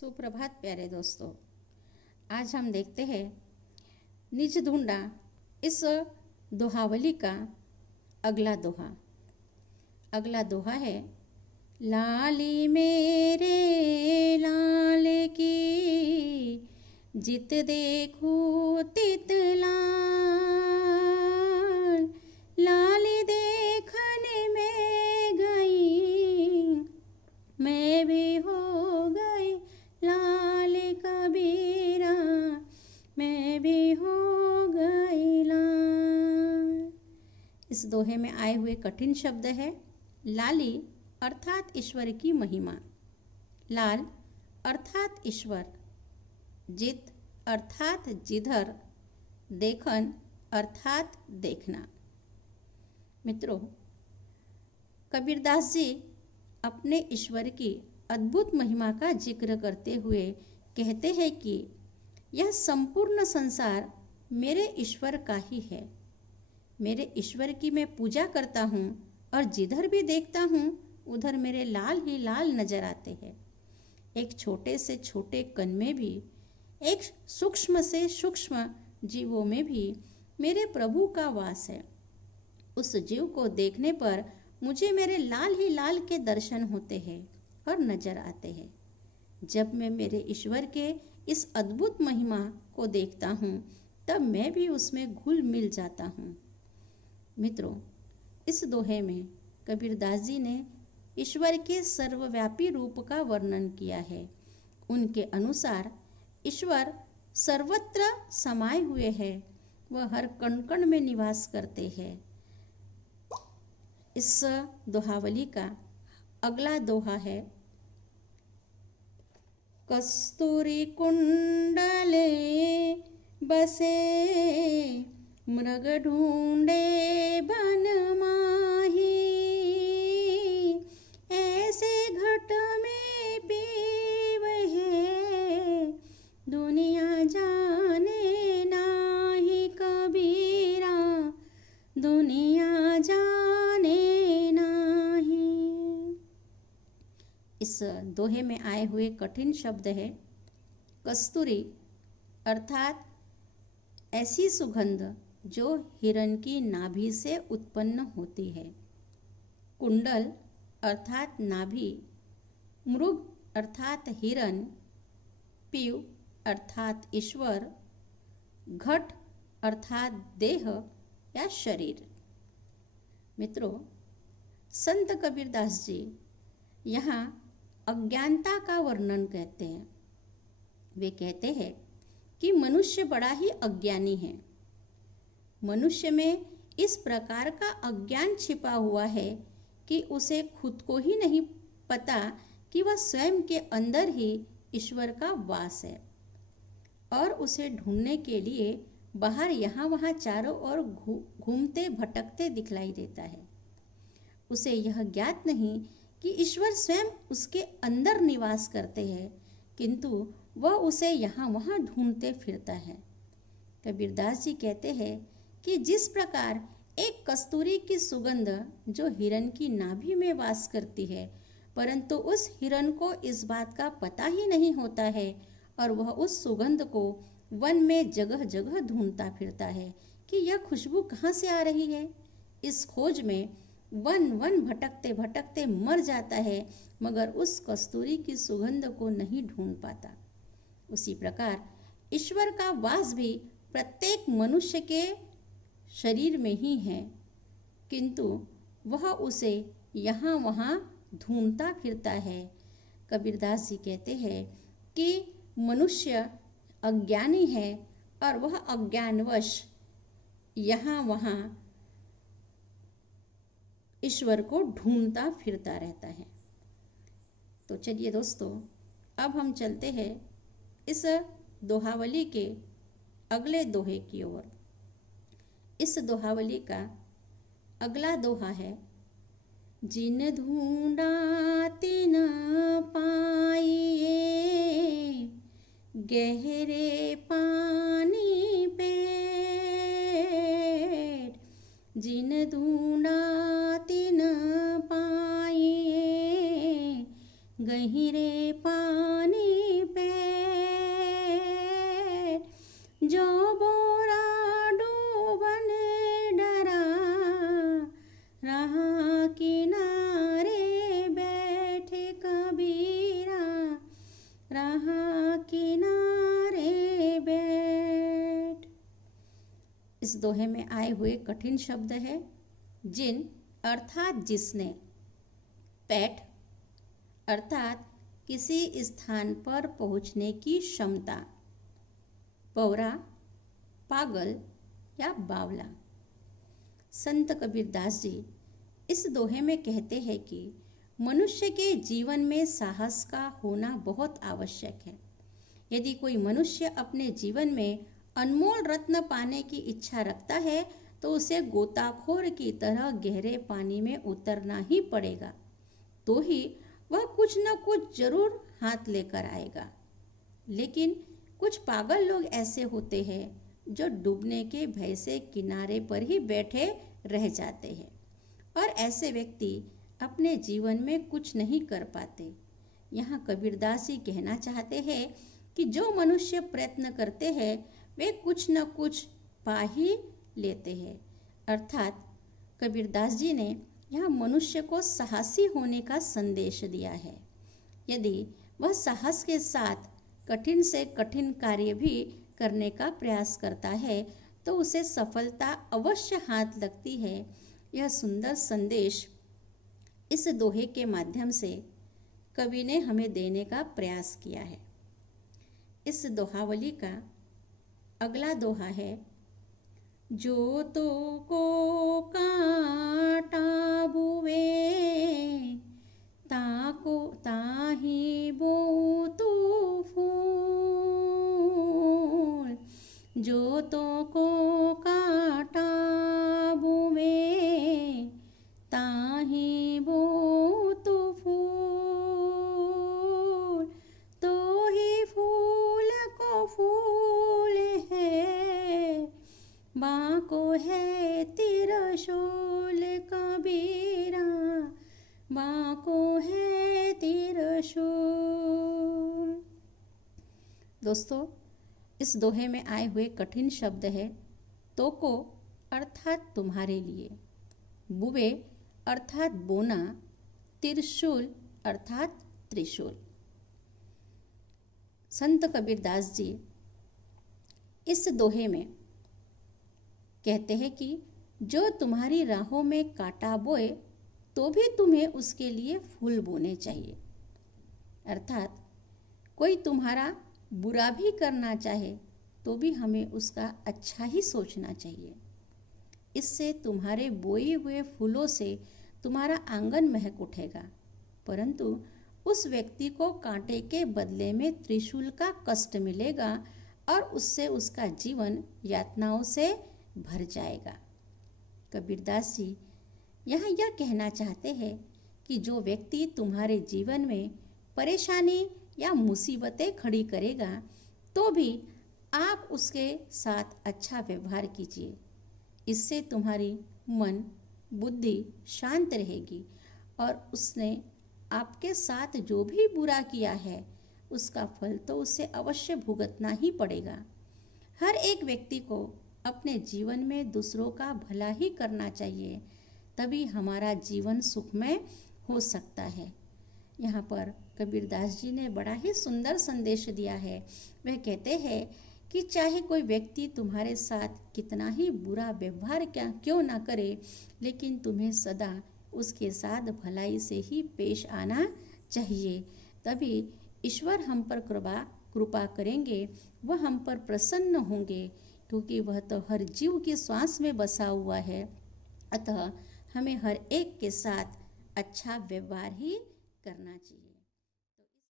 सुप्रभात प्यारे दोस्तों। आज हम देखते हैं निज ढूंढा इस दोहावली का अगला दोहा। अगला दोहा है, लाली मेरे लाल की जित देखूं तित लाल, लाली देखने में गई मैं भी हो गई लाल कबीरा, मैं भी हो गई लाल। इस दोहे में आए हुए कठिन शब्द है लाली अर्थात ईश्वर की महिमा, लाल अर्थात ईश्वर, जित अर्थात जिधर, देखन अर्थात देखना। मित्रों, कबीरदास जी अपने ईश्वर की अद्भुत महिमा का जिक्र करते हुए कहते हैं कि यह संपूर्ण संसार मेरे ईश्वर का ही है। मेरे ईश्वर की मैं पूजा करता हूँ और जिधर भी देखता हूँ उधर मेरे लाल ही लाल नजर आते हैं। एक छोटे से छोटे कण में भी, एक सूक्ष्म से सूक्ष्म जीवों में भी मेरे प्रभु का वास है। उस जीव को देखने पर मुझे मेरे लाल ही लाल के दर्शन होते हैं और नजर आते हैं। जब मैं मेरे ईश्वर के इस अद्भुत महिमा को देखता हूँ तब मैं भी उसमें घुल मिल जाता हूँ। मित्रों, इस दोहे में कबीरदास जी ने ईश्वर के सर्वव्यापी रूप का वर्णन किया है। उनके अनुसार ईश्वर सर्वत्र समाये हुए हैं, वह हर कण कण में निवास करते हैं। इस दोहावली का अगला दोहा है, कस्तूरी कुंडले बसे मृग ढूंढे बन माही, ऐसे घट में पीव है दुनिया जाने नाही कबीरा, दुनिया जाने नाही। इस दोहे में आए हुए कठिन शब्द है कस्तूरी अर्थात ऐसी सुगंध जो हिरण की नाभि से उत्पन्न होती है, कुंडल अर्थात नाभि, मृग अर्थात हिरण, पीव अर्थात ईश्वर, घट अर्थात देह या शरीर। मित्रों, संत कबीरदास जी यहाँ अज्ञानता का वर्णन कहते हैं। वे कहते हैं कि मनुष्य बड़ा ही अज्ञानी है। मनुष्य में इस प्रकार का अज्ञान छिपा हुआ है कि उसे खुद को ही नहीं पता कि वह स्वयं के अंदर ही ईश्वर का वास है और उसे ढूंढने के लिए बाहर यहाँ वहाँ चारों ओर घूमते भटकते दिखलाई देता है। उसे यह ज्ञात नहीं कि ईश्वर स्वयं उसके अंदर निवास करते हैं, किंतु वह उसे यहाँ वहाँ ढूंढते फिरता है। कबीरदास जी कहते हैं कि जिस प्रकार एक कस्तूरी की सुगंध जो हिरण की नाभि में वास करती है, परंतु उस हिरण को इस बात का पता ही नहीं होता है और वह उस सुगंध को वन में जगह जगह ढूंढता फिरता है कि यह खुशबू कहाँ से आ रही है। इस खोज में वन वन भटकते भटकते मर जाता है, मगर उस कस्तूरी की सुगंध को नहीं ढूंढ पाता। उसी प्रकार ईश्वर का वास भी प्रत्येक मनुष्य के शरीर में ही है, किंतु वह उसे यहाँ वहाँ ढूंढता फिरता है। कबीरदास जी कहते हैं कि मनुष्य अज्ञानी है और वह अज्ञानवश यहाँ वहाँ ईश्वर को ढूंढता फिरता रहता है। तो चलिए दोस्तों, अब हम चलते हैं इस दोहावली के अगले दोहे की ओर। इस दोहावली का अगला दोहा है, जिन ढूंढा तिन पाइए गहरे पानी पेट, जिन ढूंढा तिन पाइए गहरे पानी इस दोहे में आए हुए कठिन शब्द है जिन अर्थात जिसने, पैठ अर्थात किसी स्थान पर पहुंचने की क्षमता, पौरा पागल या बावला। संत कबीरदास जी इस दोहे में कहते हैं कि मनुष्य के जीवन में साहस का होना बहुत आवश्यक है। यदि कोई मनुष्य अपने जीवन में अनमोल रत्न पाने की इच्छा रखता है तो उसे गोताखोर की तरह गहरे पानी में उतरना ही पड़ेगा, तो ही वह कुछ न कुछ जरूर हाथ लेकर आएगा। लेकिन कुछ पागल लोग ऐसे होते हैं जो डूबने के भय से किनारे पर ही बैठे रह जाते हैं और ऐसे व्यक्ति अपने जीवन में कुछ नहीं कर पाते। यहाँ कबीरदास जी कहना चाहते हैं कि जो मनुष्य प्रयत्न करते हैं वे कुछ न कुछ पा ही लेते हैं। अर्थात कबीरदास जी ने यहाँ मनुष्य को साहसी होने का संदेश दिया है। यदि वह साहस के साथ कठिन से कठिन कार्य भी करने का प्रयास करता है तो उसे सफलता अवश्य हाथ लगती है। यह सुंदर संदेश इस दोहे के माध्यम से कवि ने हमें देने का प्रयास किया है। इस दोहावली का अगला दोहा है, जो तो को कांटा बुवे ताको ताही बो तो फूल, जो तो को कांटा बुवे ताही बो तो फूल, तो ही फूल को फूल है, बाको है त्रिशूल कबीरा, बाको है त्रिशूल। दोस्तों, इस दोहे में आए हुए कठिन शब्द है तोको अर्थात तुम्हारे लिए, बुवे अर्थात बोना, त्रिशूल अर्थात त्रिशूल। संत कबीरदास जी इस दोहे में कहते हैं कि जो तुम्हारी राहों में कांटा बोए तो भी तुम्हें उसके लिए फूल बोने चाहिए। अर्थात कोई तुम्हारा बुरा भी करना चाहे तो भी हमें उसका अच्छा ही सोचना चाहिए। इससे तुम्हारे बोए हुए फूलों से तुम्हारा आंगन महक उठेगा, परंतु उस व्यक्ति को कांटे के बदले में त्रिशूल का कष्ट मिलेगा और उससे उसका जीवन यातनाओं से भर जाएगा। कबीरदास जी यहाँ यह कहना चाहते हैं कि जो व्यक्ति तुम्हारे जीवन में परेशानी या मुसीबतें खड़ी करेगा तो भी आप उसके साथ अच्छा व्यवहार कीजिए। इससे तुम्हारी मन बुद्धि शांत रहेगी और उसने आपके साथ जो भी बुरा किया है उसका फल तो उसे अवश्य भुगतना ही पड़ेगा। हर एक व्यक्ति को अपने जीवन में दूसरों का भला ही करना चाहिए, तभी हमारा जीवन सुखमय हो सकता है। यहाँ पर कबीरदास जी ने बड़ा ही सुंदर संदेश दिया है। वह कहते हैं कि चाहे कोई व्यक्ति तुम्हारे साथ कितना ही बुरा व्यवहार क्यों ना करे, लेकिन तुम्हें सदा उसके साथ भलाई से ही पेश आना चाहिए। तभी ईश्वर हम पर कृपा करेंगे, वह हम पर प्रसन्न होंगे, क्योंकि वह तो हर जीव की श्वास में बसा हुआ है। अतः हमें हर एक के साथ अच्छा व्यवहार ही करना चाहिए।